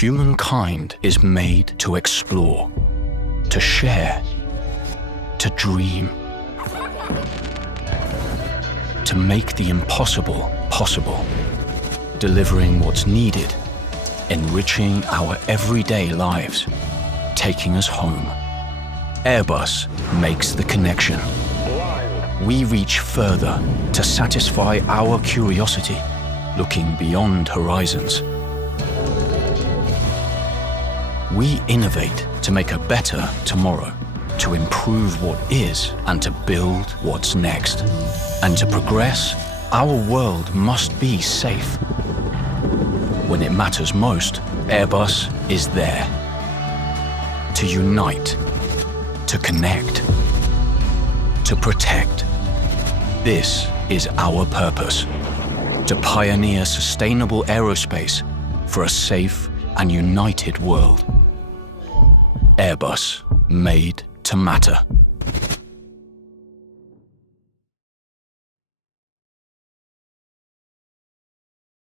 Humankind is made to explore, to share, to dream, to make the impossible possible, delivering what's needed, enriching our everyday lives, taking us home. Airbus makes the connection. We reach further to satisfy our curiosity, looking beyond horizons. We innovate to make a better tomorrow, to improve what is and to build what's next. And to progress, our world must be safe. When it matters most, Airbus is there. To unite, to connect, to protect. This is our purpose, to pioneer sustainable aerospace for a safe and united world. Airbus, made to matter.